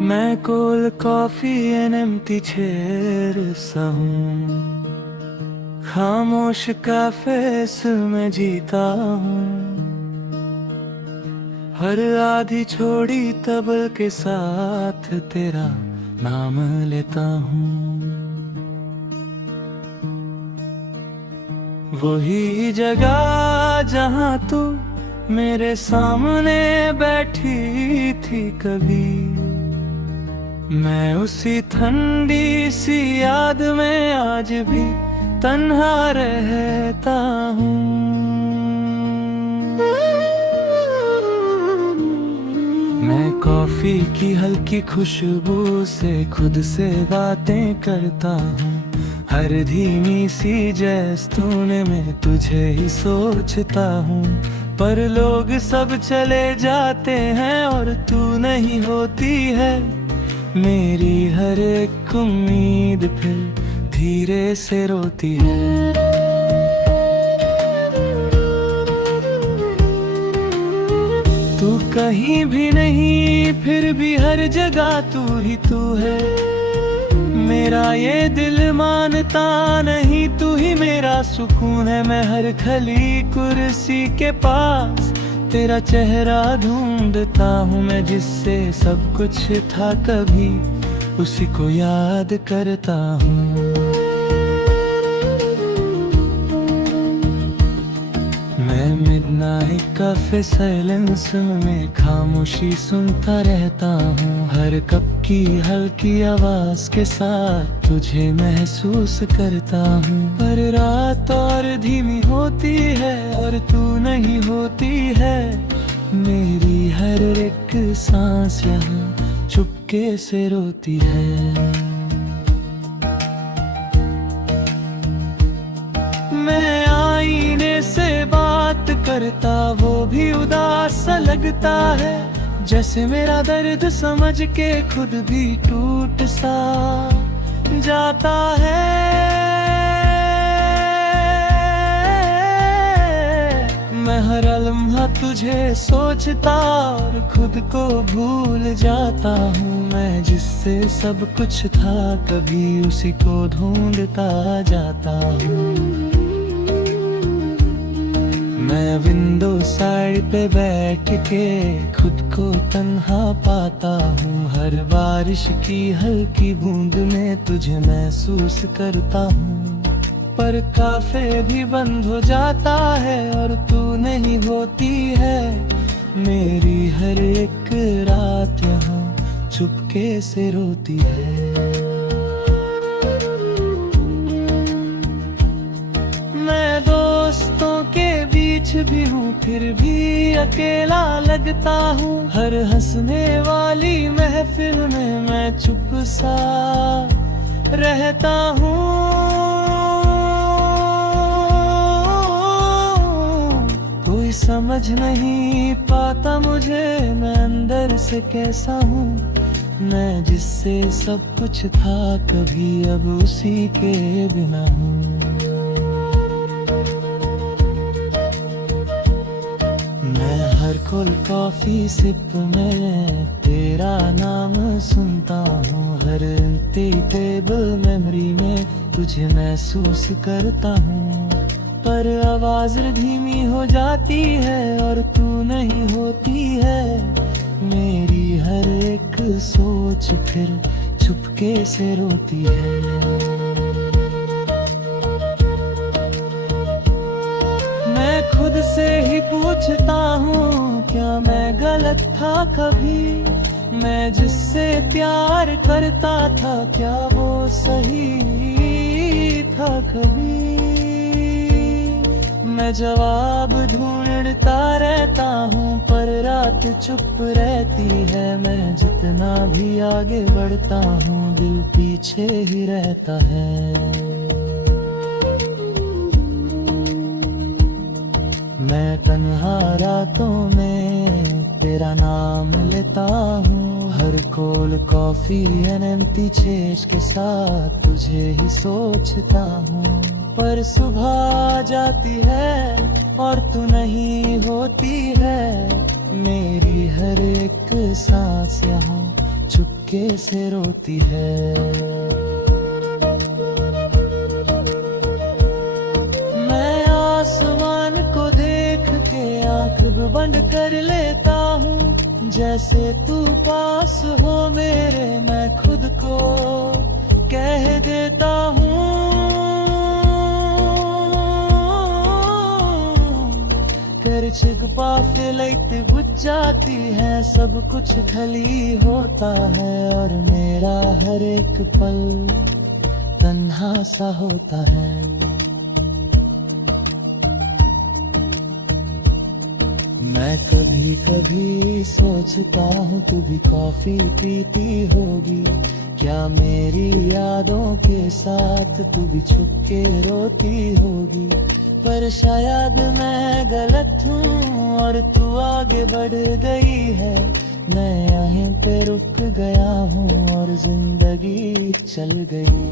मैं cold coffee and empty chair सा हूँ, खामोश कैफेस में जीता हूँ। हर आधी छोड़ी तबल के साथ तेरा नाम लेता हूँ। वही जगह जहाँ तू मेरे सामने बैठी थी कभी, मैं उसी ठंडी सी याद में आज भी तन्हा रहता हूँ। मैं कॉफी की हल्की खुशबू से खुद से बातें करता हूँ। हर धीमी सी जैस्तूने में तुझे ही सोचता हूँ। पर लोग सब चले जाते हैं और तू नहीं होती है। मेरी हर एक उम्मीद फिर धीरे से रोती है। तू कहीं भी नहीं, फिर भी हर जगह तू ही तू है। मेरा ये दिल मानता नहीं, तू ही मेरा सुकून है। मैं हर खली कुर्सी के पास तेरा चेहरा ढूंढता हूँ। मैं जिससे सब कुछ था कभी उसी को याद करता हूँ। मैं मिडनाइट कैफे साइलेंस में खामोशी सुनता रहता हूँ। हर कप की हल्की आवाज के साथ तुझे महसूस करता हूँ। पर रात और धीमी होती है और तू नहीं होती है। मेरी हर एक सांस यहाँ चुपके से रोती है। मैं आईने से बात करता, वो भी उदास सा लगता है। जैसे मेरा दर्द समझ के खुद भी टूट सा जाता है। मैं हर लम्हा तुझे सोचता और खुद को भूल जाता हूँ। मैं जिससे सब कुछ था कभी उसी को ढूंढता जाता हूँ। मैं विंडो साइड पे बैठ के खुद को तन्हा पाता हूँ। हर बारिश की हल्की बूंद में तुझे महसूस करता हूँ। पर काफे भी बंद हो जाता है और तू नहीं होती है। मेरी हर एक रात यहाँ चुपके से रोती है। मैं दोस्तों के बीच भी हूँ, फिर भी अकेला लगता हूँ। हर हंसने वाली महफिल में मैं चुप सा रहता हूँ। कोई समझ नहीं पाता मुझे मैं अंदर से कैसा हूँ। मैं जिससे सब कुछ था कभी अब उसी के बिना हूँ। मैं हर कोल्ड कॉफी सिप में तेरा नाम सुनता हूँ। हर एम्प्टी टेबल मेमोरी में तुझे महसूस करता हूँ। पर आवाज धीमी हो जाती है और तू नहीं होती है। मेरी हर एक सोच फिर चुपके से रोती है। मैं खुद से ही पूछता हूँ क्या मैं गलत था कभी। मैं जिससे प्यार करता था क्या वो सही था कभी। मैं जवाब ढूंढता रहता हूँ पर रात चुप रहती है। मैं जितना भी आगे बढ़ता हूँ दिल पीछे ही रहता है। मैं तन्हा रातों में तेरा नाम लेता हूँ। हर cold coffee and empty chair के साथ तुझे ही सोचता हूँ। पर सुबह आ जाती है और तू नहीं होती है। मेरी हर एक सांस यहाँ चुपके चुपके से रोती है। मैं आसमान को देख के आंख बंद कर लेता हूँ, जैसे तू पास हो मेरे मैं खुद को कह देता हूँ। करचिक पाफे लाइट बुझ जाती है, सब कुछ खाली होता है और मेरा हर एक पल तन्हा सा होता है। मैं कभी कभी सोचता हूँ तू भी कॉफी पीती होगी, क्या मेरी यादों के साथ तू भी छुप के रोती होगी। पर शायद मैं गलत हूँ और तू आगे बढ़ गई है, मैं यहीं पे रुक गया हूँ और जिंदगी चल गई।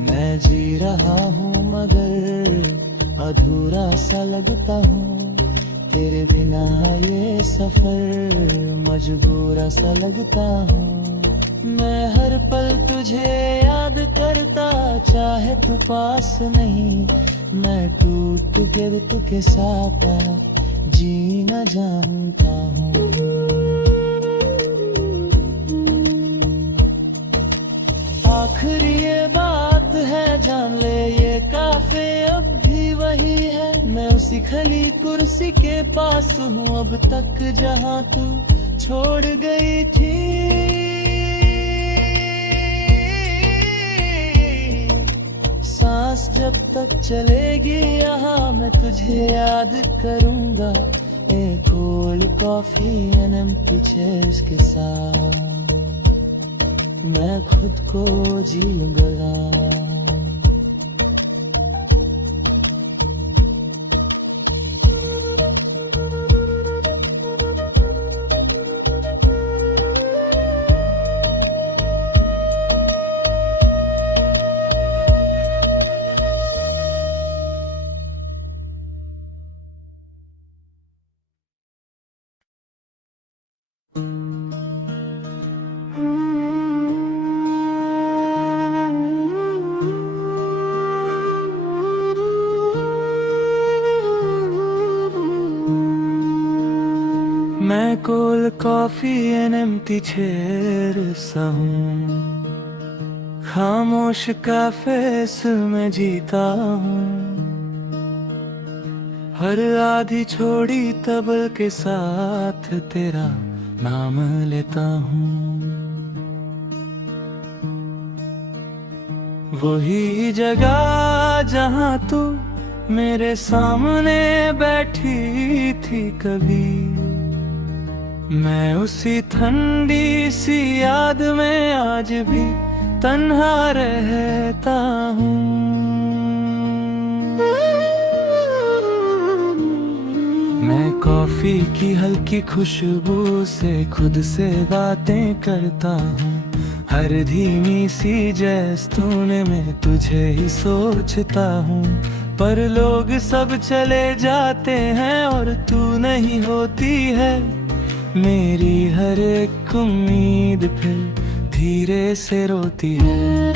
मैं जी रहा हूँ मगर अधूरा सा लगता हूँ, तेरे बिना ये सफर मजबूरा सा लगता हूँ। मैं हर पल तुझे याद करता, चाहे तू पास नहीं, मैं टूट के भी तुझे साथ जीना जानता हूँ। आखिरी ये बात है जान ले, ये काफे अब भी वही है, मैं उसी खली कुर्सी के पास हूँ अब तक जहाँ तू छोड़ गई थी। सांस जब तक चलेगी यहाँ मैं तुझे याद करूँगा, एक cold coffee and empty chairs के साथ मैं खुद को जी लूँगा। मैं cold coffee and empty chairs हूँ, खामोश कैफेस में जीता हूँ, हर आधी छोड़ी तबल के साथ तेरा नाम लेता हूँ। वही जगह जहाँ तू मेरे सामने बैठी थी कभी, मैं उसी ठंडी सी याद में आज भी तन्हा रहता हूँ। मैं कॉफी की हल्की खुशबू से खुद से बातें करता हूँ, हर धीमी सी जैस्तूने में तुझे ही सोचता हूँ। पर लोग सब चले जाते हैं और तू नहीं होती है, मेरी हर एक उम्मीद फिर धीरे से रोती है।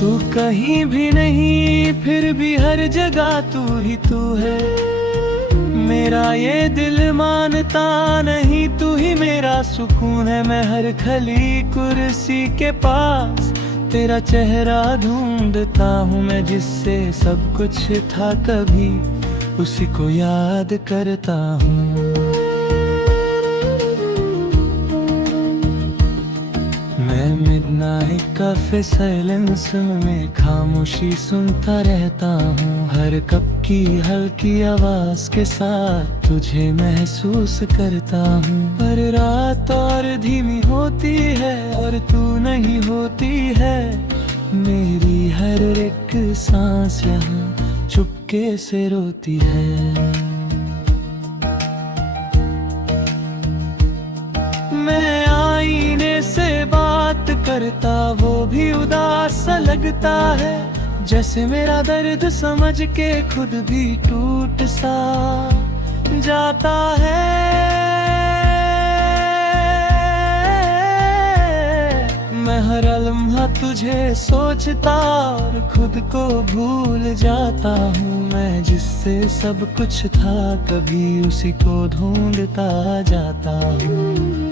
तू कहीं भी नहीं फिर भी हर जगह तू ही तू है, मेरा ये दिल मानता नहीं तू ही मेरा सुकून है। मैं हर खली कुर्सी के पास तेरा चेहरा ढूंढता हूँ, मैं जिससे सब कुछ था कभी उसी को याद करता हूँ। मैं मिडनाइट कैफे साइलेंस में खामोशी सुनता रहता हूँ, हर कप की हल्की आवाज के साथ तुझे महसूस करता हूँ। पर रात और धीमी होती है और तू नहीं होती है, मेरी हर एक सांस यहाँ चुपके से रोती है। मैं आईने से बात करता वो भी उदास सा लगता है, जैसे मेरा दर्द समझ के खुद भी टूट सा जाता है। मैं हर लम्हा तुझे सोचता और खुद को भूल जाता हूँ। मैं जिससे सब कुछ था कभी उसी को ढूंढता जाता हूँ।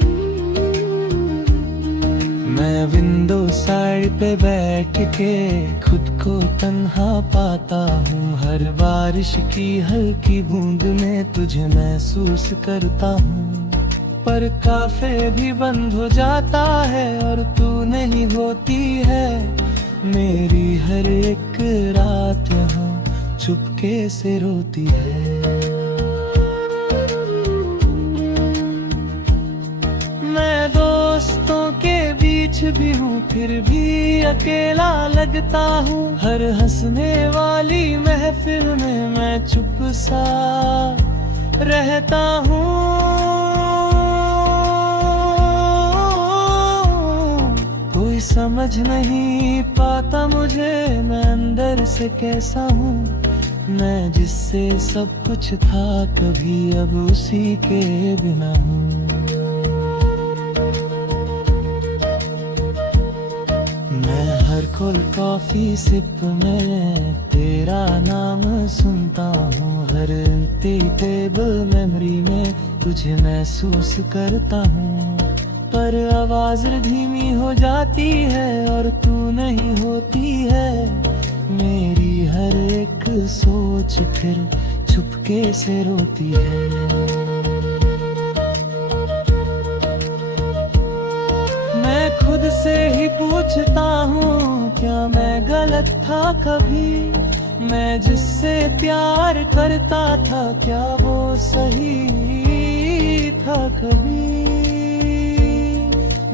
मैं विंडो साइड पे बैठ के खुद को तन्हा पाता हूँ। हर बारिश की हल्की बूंद में तुझे महसूस करता हूँ। पर काफे भी बंद हो जाता है और तू नहीं होती है। मेरी हर एक रात यहाँ चुपके से रोती है। मैं दोस्तों के बीच भी हूँ फिर भी अकेला लगता हूँ। हर हंसने वाली महफिल में मैं चुप सा रहता हूँ। कोई समझ नहीं पाता मुझे मैं अंदर से कैसा हूँ। मैं जिससे सब कुछ था कभी अब उसी के बिना हूँ। मैं हर कोल्ड कॉफी सिप में तेरा नाम सुनता हूँ। हर टेबल मेमोरी में तुझे महसूस करता हूँ। पर आवाज धीमी हो जाती है और तू नहीं होती है। मेरी हर एक सोच फिर चुपके से रोती है। मैं खुद से ही पूछता हूँ क्या मैं गलत था कभी। मैं जिससे प्यार करता था क्या वो सही था कभी।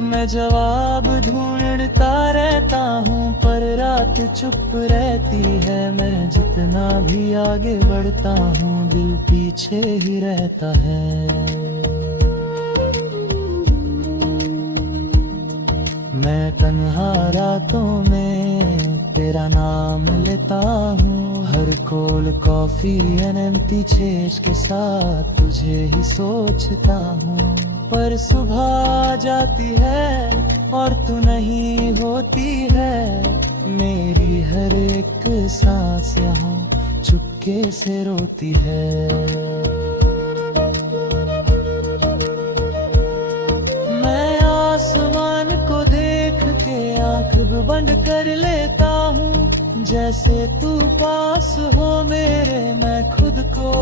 मैं जवाब ढूंढता रहता हूँ पर रात चुप रहती है। मैं जितना भी आगे बढ़ता हूँ दिल पीछे ही रहता है। मैं तन्हा रातों में तेरा नाम लेता हूँ। हर कोल्ड कॉफी एंड एम्प्टी चेस के साथ तुझे ही सोचता हूँ। पर सुबह आ जाती है और तू नहीं होती है। मेरी हर एक सांस यहाँ चुपके से रोती है। मैं आसमान को देख के आँख बंद कर लेता हूँ। जैसे तू पास हो मेरे मैं खुद को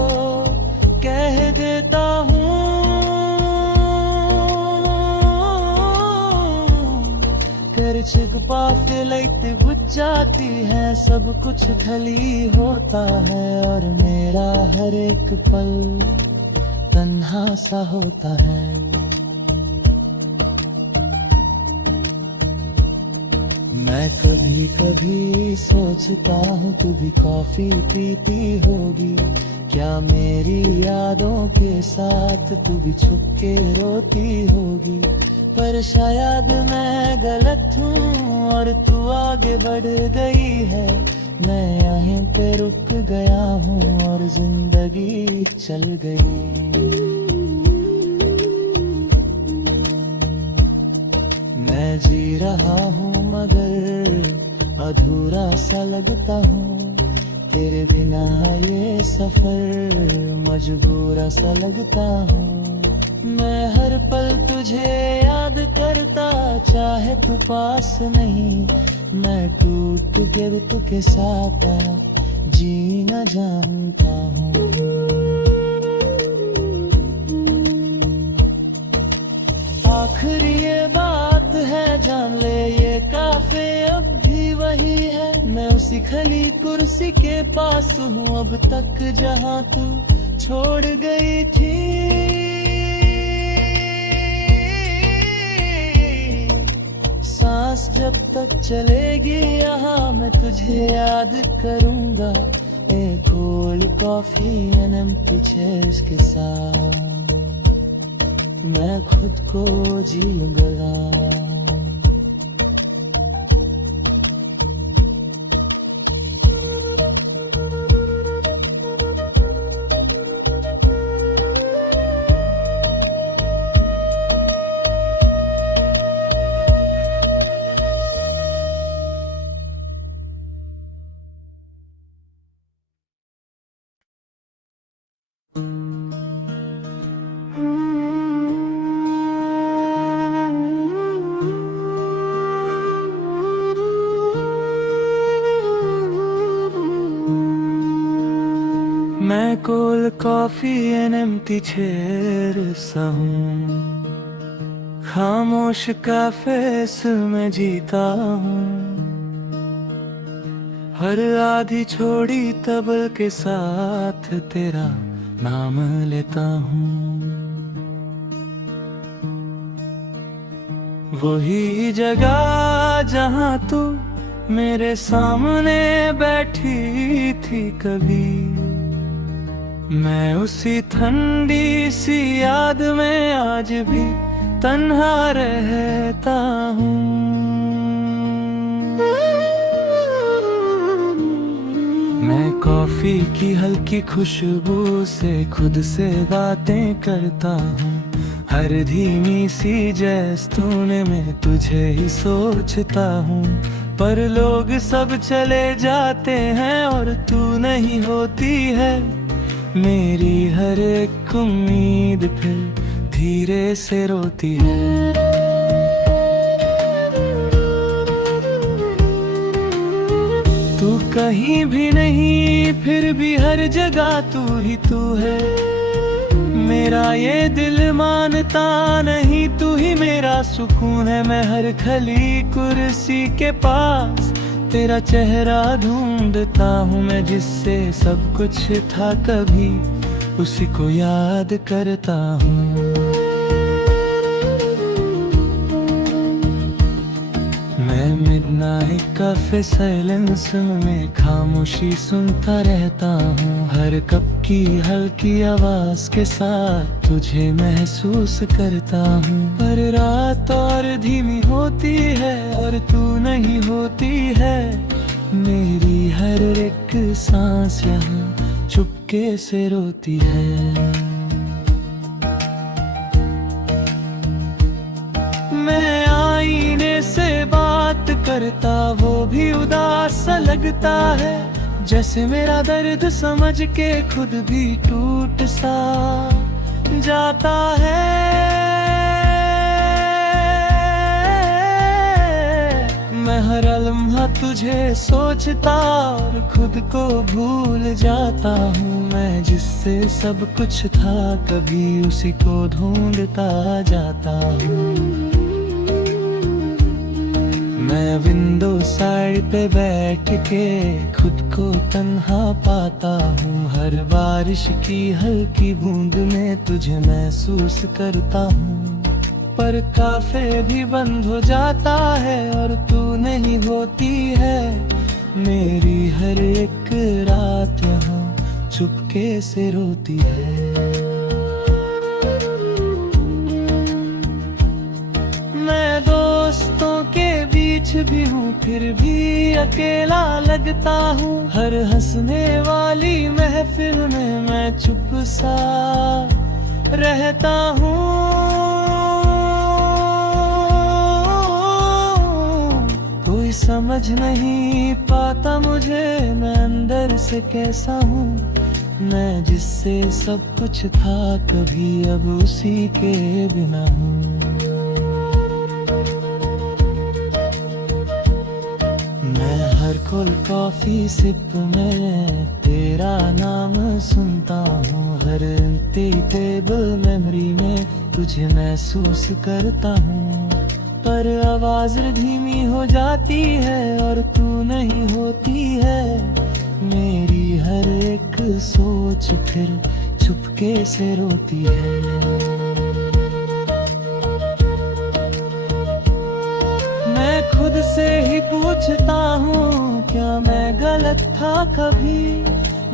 कह देता हूँ। कर छिपा फिलते बुझ जाती है सब कुछ खाली होता है। और मेरा हर एक पल तन्हा सा होता है। मैं कभी कभी सोचता हूँ तू भी कॉफी पीती होगी क्या। मेरी यादों के साथ तू भी छुप के रोती होगी। पर शायद मैं गलत हूँ और तू आगे बढ़ गई है। मैं यहीं पे रुक गया हूँ और जिंदगी चल गई। मैं जी रहा हूँ मगर अधूरा सा लगता हूँ। तेरे बिना ये सफर मजबूरा सा लगता हूँ। मैं हर पल तुझे याद करता चाहे तू पास नहीं। मैं टूट के भी तुझे साथ जीना जानता हूँ। आखिरी ये बात है जान ले ये काफे अब भी वही है। मैं उसी खाली कुर्सी के पास हूँ अब तक जहाँ तू छोड़ गई थी। सांस जब तक चलेगी यहाँ मैं तुझे याद करूँगा। एक कोल्ड कॉफी एंड एम्प्टी चेस के साथ मैं खुद को जीऊंगा। मैं cold coffee and empty chair सा हूँ, खामोश कैफेस में जीता हूँ, हर आधी छोड़ी तबल के साथ तेरा नाम लेता हूँ। वही जगह जहाँ तू मेरे सामने बैठी थी कभी, मैं उसी ठंडी सी याद में आज भी तन्हा रहता हूँ। मैं कॉफी की हल्की खुशबू से खुद से बातें करता हूँ, हर धीमी सी जैस्तूने में तुझे ही सोचता हूँ। पर लोग सब चले जाते हैं और तू नहीं होती है, मेरी हर एक उम्मीद फिर धीरे से रोती है। तू कहीं भी नहीं फिर भी हर जगह तू ही तू है, मेरा ये दिल मानता नहीं तू ही मेरा सुकून है। मैं हर खली कुर्सी के पास तेरा चेहरा ढूंढता हूँ, मैं जिससे सब कुछ था कभी उसी को याद करता हूँ। मैं मिडनाइट कैफे साइलेंस में खामोशी सुनता रहता हूँ, हर कप की हल्की आवाज के साथ तुझे महसूस करता हूँ। पर रात और धीमी होती है और तू नहीं होती है, मेरी हर एक सांस यहाँ चुपके से रोती है। मैं आईने से बात करता वो भी उदास सा लगता है, जैसे मेरा दर्द समझ के खुद भी टूट सा जाता है। मैं हर लम्हा तुझे सोचता और खुद को भूल जाता हूँ, मैं जिससे सब कुछ था कभी उसी को ढूंढता जाता हूँ। मैं विंडो साइड पे बैठ के खुद को तन्हा पाता हूँ, हर बारिश की हल्की बूंद में तुझे महसूस करता हूँ। पर काफे भी बंद हो जाता है और तू नहीं होती है, मेरी हर एक रात यहाँ चुपके से रोती है। मैं दोस्तों के बीच भी हूँ फिर भी अकेला लगता हूँ, हर हंसने वाली महफिल में मैं चुप सा रहता हूँ। कोई समझ नहीं पाता मुझे मैं अंदर से कैसा हूँ, मैं जिससे सब कुछ था कभी अब उसी के बिना हूँ। मैं हर कोल्ड कॉफी सिप में तेरा नाम सुनता हूँ, हर एम्प्टी टेबल मेमोरी में तुझे महसूस करता हूँ। पर आवाज धीमी हो जाती है और तू नहीं होती है, मेरी हर एक सोच फिर चुपके से रोती है। मैं खुद से ही पूछता हूँ क्या मैं गलत था कभी,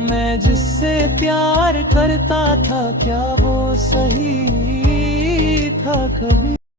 मैं जिससे प्यार करता था क्या वो सही था कभी।